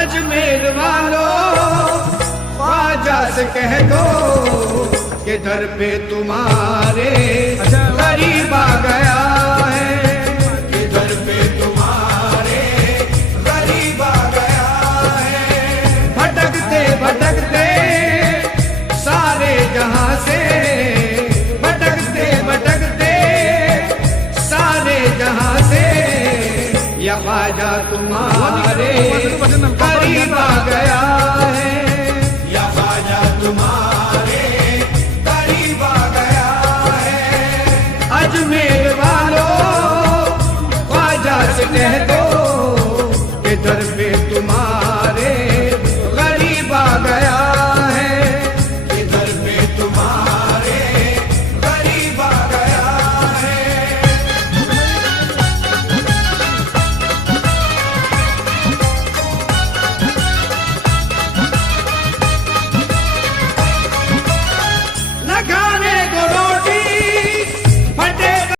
अजमेर वालों ख्वाजा से कह दो कि दर पे तुम्हारे गरीब आ गया है, कि दर पे तुम्हारे गरीब आ गया है। भटकते भटकते सारे जहां से, भटकते भटकते सारे जहां से, या ख्वाजा तुम्हारे करीब आ गया है, या ख्वाजा तुम्हारे करीब आ गया है। अजमेर वालों ख्वाजा से कह दो कि दर पे तुम्हारे